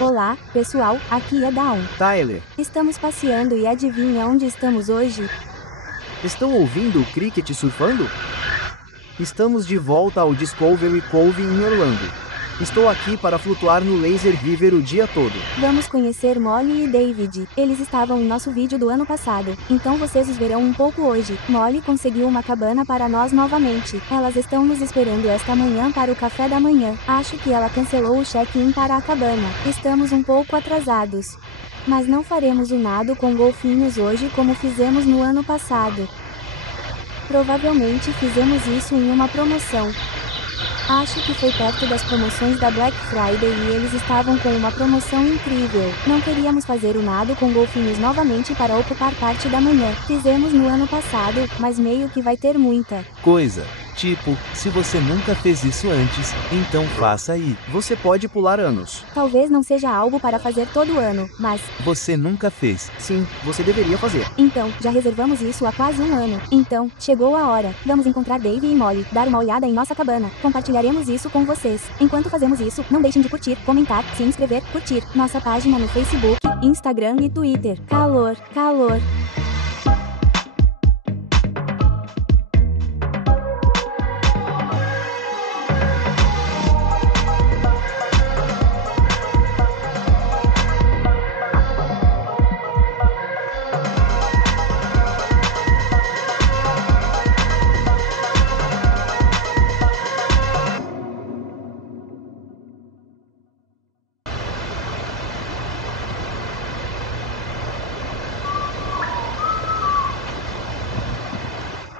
Olá, pessoal, aqui é Dawn. Tyler, Estamos passeando e adivinha onde estamos hoje? estão ouvindo o cricket surfando? Estamos de volta ao Discovery Cove em Orlando. Estou aqui para flutuar no Laser River o dia todo. Vamos conhecer Molly e David. Eles estavam em nosso vídeo do ano passado, então vocês os verão um pouco hoje. Molly conseguiu uma cabana para nós novamente. Elas estão nos esperando esta manhã para o café da manhã. Acho que ela cancelou o check-in para a cabana. Estamos um pouco atrasados. Mas não faremos o nado com golfinhos hoje como fizemos no ano passado. Provavelmente fizemos isso em uma promoção. Acho que foi perto das promoções da Black Friday e eles estavam com uma promoção incrível. Não queríamos fazer o nado com golfinhos novamente para ocupar parte da manhã. Fizemos no ano passado, mas meio que vai ter muita coisa. Tipo, se você nunca fez isso antes, então faça aí. Você pode pular anos. Talvez não seja algo para fazer todo ano, mas Você nunca fez. Sim, você deveria fazer. então, já reservamos isso há quase um ano. Então, chegou a hora. Vamos encontrar Dave e Molly, dar uma olhada em nossa cabana. Compartilharemos isso com vocês. Enquanto fazemos isso, não deixem de curtir, comentar, se inscrever, curtir nossa página no Facebook, Instagram e Twitter. Calor, calor.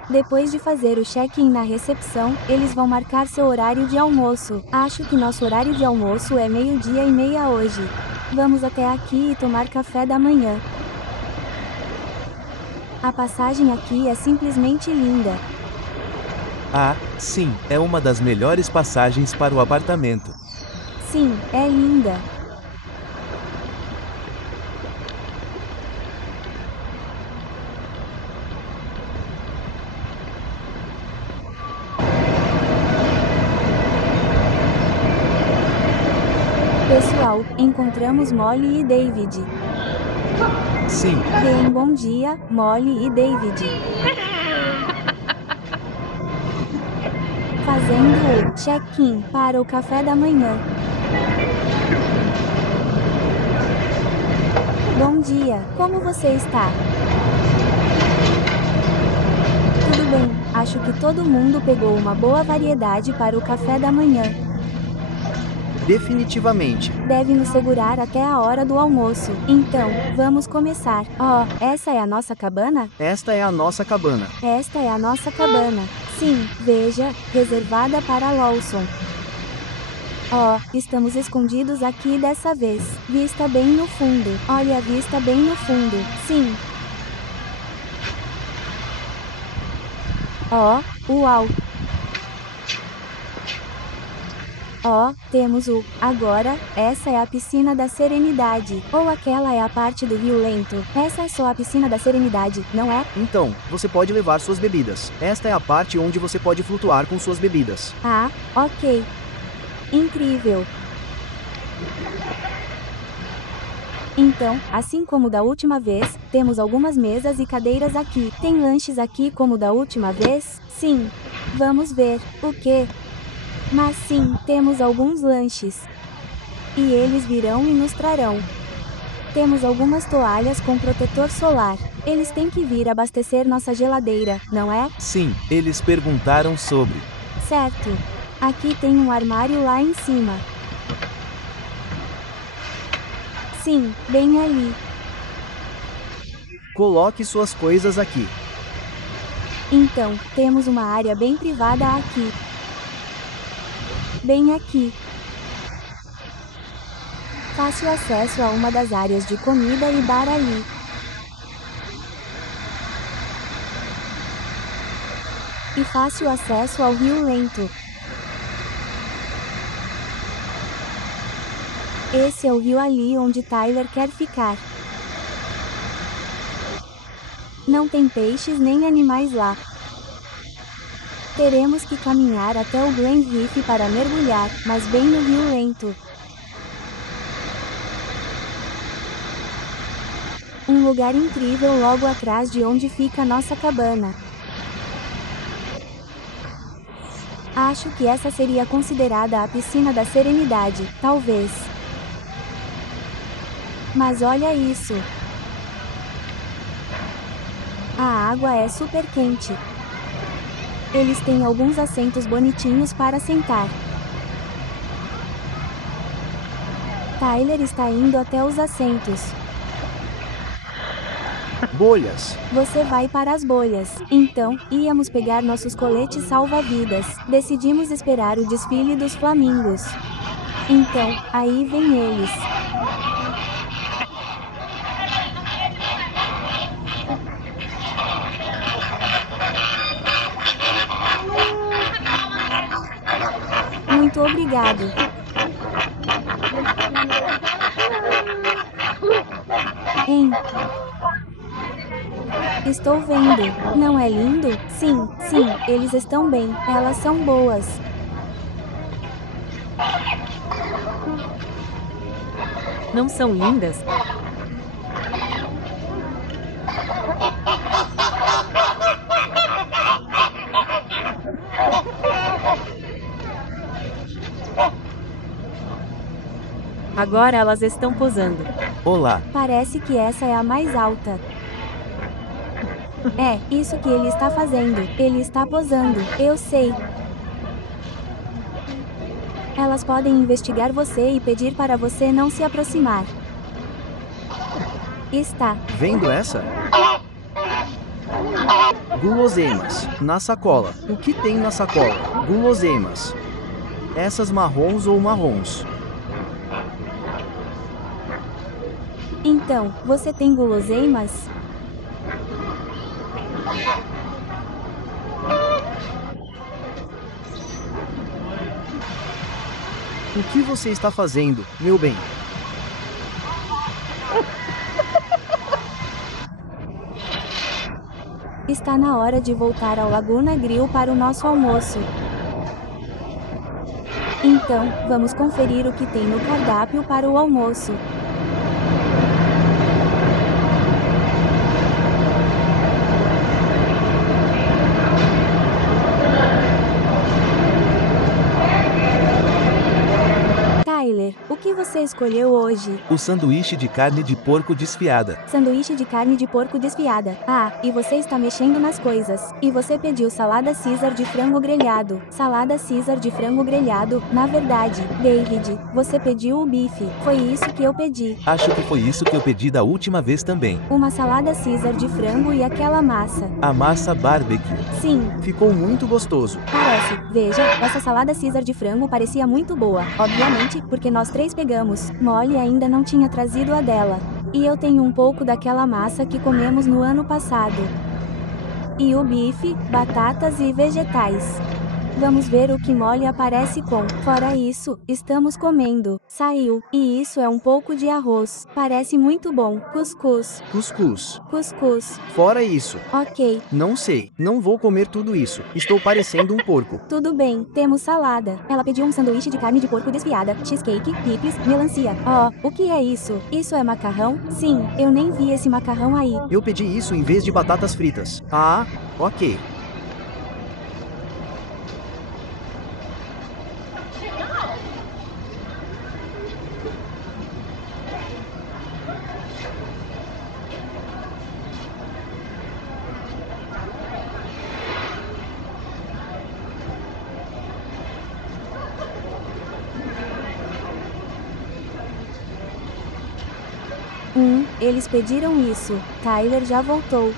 Depois de fazer o check-in na recepção, eles vão marcar seu horário de almoço. Acho que nosso horário de almoço é 12:30 hoje. Vamos até aqui e tomar café da manhã. A passagem aqui é simplesmente linda. Ah, sim, é uma das melhores passagens para o apartamento. Sim, é linda. Pessoal, encontramos Molly e David. Sim, Deem bom dia, Molly e David. Fazendo o check-in para o café da manhã. Bom dia, como você está? Tudo bem, acho que todo mundo pegou uma boa variedade para o café da manhã. Definitivamente. Deve nos segurar até a hora do almoço. Então, vamos começar. Oh, essa é a nossa cabana? Esta é a nossa cabana. Esta é a nossa cabana. Sim, veja, reservada para Lawson. Oh, estamos escondidos aqui dessa vez. Vista bem no fundo. Olha a vista bem no fundo. Sim. Oh, uau. Oh, temos o. Agora, essa é a piscina da Serenidade. Ou aquela é a parte do rio lento. Essa é só a piscina da Serenidade, não é? Então, você pode levar suas bebidas. Esta é a parte onde você pode flutuar com suas bebidas. Ah, ok. Incrível. Então, assim como da última vez, temos algumas mesas e cadeiras aqui. Tem lanches aqui como da última vez? Sim. Vamos ver. O quê? Mas sim, temos alguns lanches. E eles virão e nos trarão. Temos algumas toalhas com protetor solar. Eles têm que vir abastecer nossa geladeira, não é? sim, eles perguntaram sobre. Certo. Aqui tem um armário lá em cima. Sim, bem ali. Coloque suas coisas aqui. Então, temos uma área bem privada aqui. Bem aqui. Fácil acesso a uma das áreas de comida e bar ali. E fácil acesso ao rio lento. Esse é o rio ali onde Tyler quer ficar. Não tem peixes nem animais lá. Teremos que caminhar até o Glen Reef para mergulhar, mas bem no rio lento. Um lugar incrível logo atrás de onde fica nossa cabana. Acho que essa seria considerada a piscina da serenidade, talvez. Mas olha isso. A água é super quente. Eles têm alguns assentos bonitinhos para sentar. Tyler está indo até os assentos. Bolhas. Você vai para as bolhas. Então, íamos pegar nossos coletes salva-vidas. Decidimos esperar o desfile dos flamingos. Então, aí vem eles. Muito obrigado. Hein? Estou vendo. Não é lindo? Sim, sim, eles estão bem. Elas são boas. Não são lindas? Agora elas estão posando. Olá. Parece que essa é a mais alta. É, isso que ele está fazendo. Ele está posando. Eu sei. Elas podem investigar você e pedir para você não se aproximar. Está. Vendo essa? Guloseimas. Na sacola. O que tem na sacola? Guloseimas. Essas marrons ou marrons? Então, você tem guloseimas? O que você está fazendo, meu bem? Está na hora de voltar ao Laguna Grill para o nosso almoço. Então, vamos conferir o que tem no cardápio para o almoço. Tyler, o que você escolheu hoje? O sanduíche de carne de porco desfiada. Sanduíche de carne de porco desfiada. Ah, e você está mexendo nas coisas. E você pediu salada Caesar de frango grelhado. Salada Caesar de frango grelhado, na verdade. David, você pediu o bife. Foi isso que eu pedi. Acho que foi isso que eu pedi da última vez também. Uma salada Caesar de frango e aquela massa. A massa barbecue. Sim, Ficou muito gostoso. parece. Veja, essa salada Caesar de frango parecia muito boa. Obviamente, porque nós três pegamos. Molly ainda não tinha trazido a dela. E eu tenho um pouco daquela massa que comemos no ano passado. E o bife, batatas e vegetais. Vamos ver o que Molly aparece com. Fora isso, estamos comendo. Saiu. E isso é um pouco de arroz. Parece muito bom. Cuscuz. Cuscuz. Cuscuz. Fora isso. Ok. Não sei. Não vou comer tudo isso. Estou parecendo um porco. Tudo bem, temos salada. Ela pediu um sanduíche de carne de porco desfiada, cheesecake, picles, melancia. Oh, o que é isso? Isso é macarrão? Sim, eu nem vi esse macarrão aí. Eu pedi isso em vez de batatas fritas. Ah, ok. Eles pediram isso. Tyler já voltou.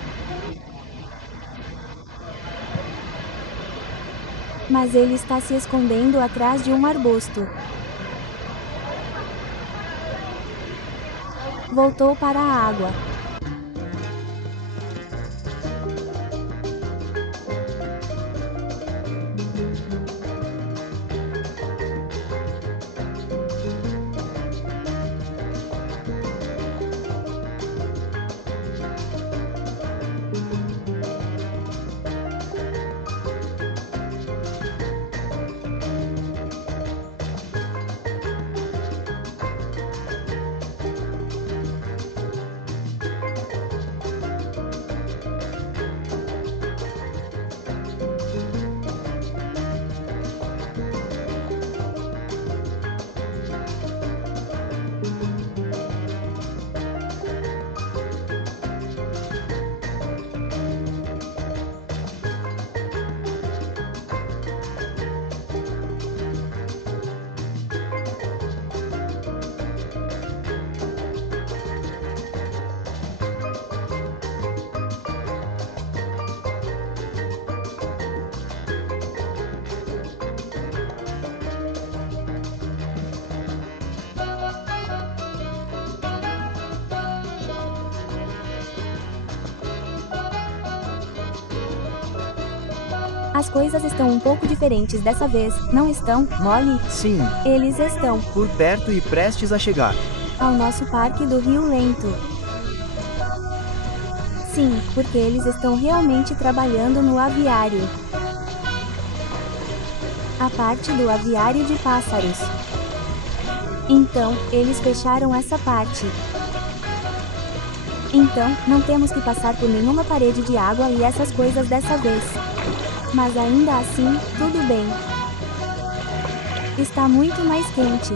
Mas ele está se escondendo atrás de um arbusto. Voltou para a água. As coisas estão um pouco diferentes dessa vez, não estão, Molly? Sim, Eles estão por perto e prestes a chegar. ao nosso parque do Rio Lento. Sim, porque eles estão realmente trabalhando no aviário. A parte do aviário de pássaros. Então, eles fecharam essa parte. Então, não temos que passar por nenhuma parede de água e essas coisas dessa vez. Mas ainda assim, tudo bem. Está muito mais quente.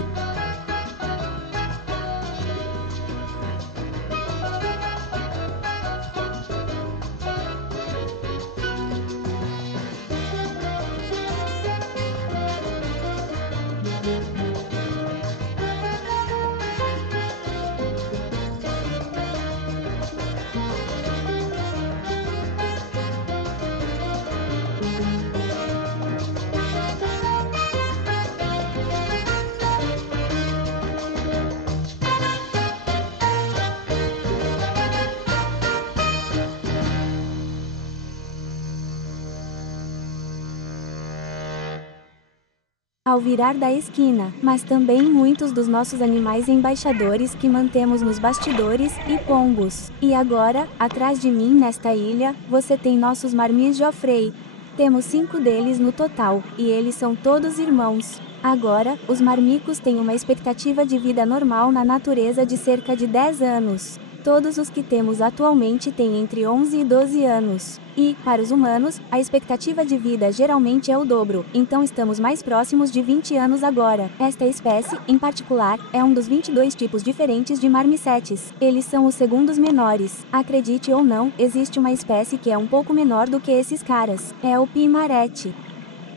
Ao virar da esquina, mas também muitos dos nossos animais embaixadores que mantemos nos bastidores, e pombos. E agora, atrás de mim nesta ilha, você tem nossos marmis Joffrey. Temos 5 deles no total, e eles são todos irmãos. Agora, os marmicos têm uma expectativa de vida normal na natureza de cerca de 10 anos. Todos os que temos atualmente têm entre 11 e 12 anos. E, para os humanos, a expectativa de vida geralmente é o dobro, então estamos mais próximos de 20 anos agora. Esta espécie, em particular, é um dos 22 tipos diferentes de marmicetes. Eles são os segundos menores. Acredite ou não, existe uma espécie que é um pouco menor do que esses caras. É o pimarete.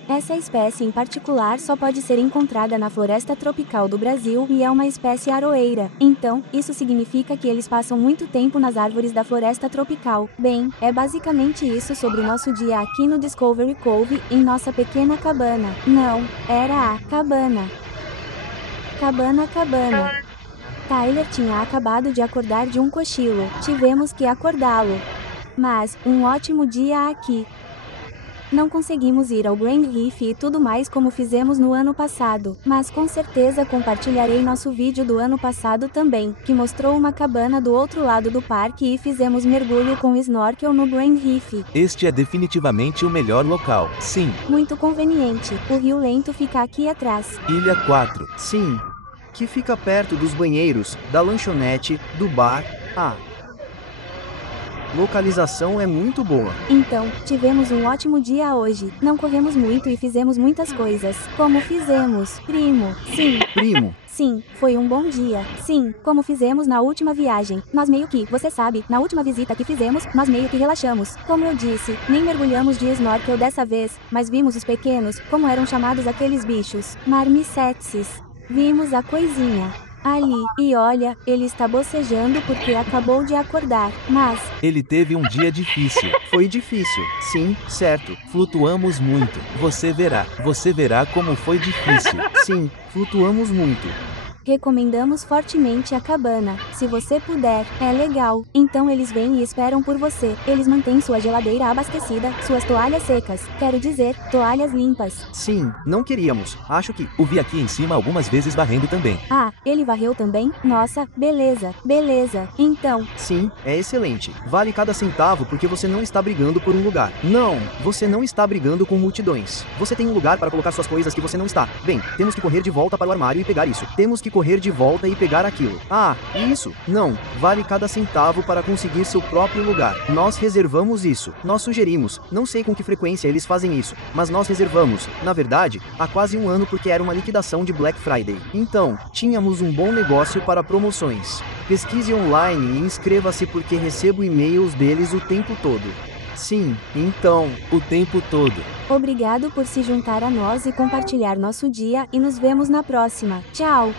Essa espécie em particular só pode ser encontrada na floresta tropical do Brasil e é uma espécie aroeira. Então, isso significa que eles passam muito tempo nas árvores da floresta tropical. Bem, é basicamente isso sobre o nosso dia aqui no Discovery Cove, em nossa pequena cabana. Não, era a cabana. Cabana. Tyler tinha acabado de acordar de um cochilo. Tivemos que acordá-lo. Mas, um ótimo dia aqui. Não conseguimos ir ao Grand Reef e tudo mais como fizemos no ano passado, mas com certeza compartilharei nosso vídeo do ano passado também, que mostrou uma cabana do outro lado do parque e fizemos mergulho com snorkel no Grand Reef. Este é definitivamente o melhor local. Sim. Muito conveniente, o Rio Lento fica aqui atrás. Ilha 4. Sim. Que fica perto dos banheiros, da lanchonete, do bar. A localização é muito boa. Então, tivemos um ótimo dia hoje. Não corremos muito e fizemos muitas coisas. Como fizemos, primo? Sim. Primo. Sim, foi um bom dia. Sim, como fizemos na última viagem. Nós meio que, você sabe, na última visita que fizemos, nós meio que relaxamos. Como eu disse, nem mergulhamos de snorkel dessa vez, mas vimos os pequenos, como eram chamados aqueles bichos, marmicetes. Vimos a coisinha ali, e olha, ele está bocejando porque acabou de acordar, mas... Ele teve um dia difícil. Foi difícil, sim, certo. Flutuamos muito. Você verá como foi difícil. Sim, flutuamos muito. Recomendamos fortemente a cabana, se você puder, é legal. Então eles vêm e esperam por você. Eles mantêm sua geladeira abastecida, suas toalhas secas, quero dizer, toalhas limpas. Sim, não queríamos, acho que... O vi aqui em cima algumas vezes varrendo também. Ah, ele varreu também? Nossa, beleza. Então... Sim, é excelente. Vale cada centavo porque você não está brigando por um lugar. Não, você não está brigando com multidões. Você tem um lugar para colocar suas coisas que você não está. Bem, temos que correr de volta para o armário e pegar isso. Temos que correr de volta e pegar aquilo. Ah, isso. Não, vale cada centavo para conseguir seu próprio lugar. Nós reservamos isso. Nós sugerimos. Não sei com que frequência eles fazem isso, mas nós reservamos. Na verdade, há quase um ano porque era uma liquidação de Black Friday. Então, tínhamos um bom negócio para promoções. Pesquise online e inscreva-se porque recebo e-mails deles o tempo todo. Sim, então, o tempo todo. Obrigado por se juntar a nós e compartilhar nosso dia e nos vemos na próxima. Tchau.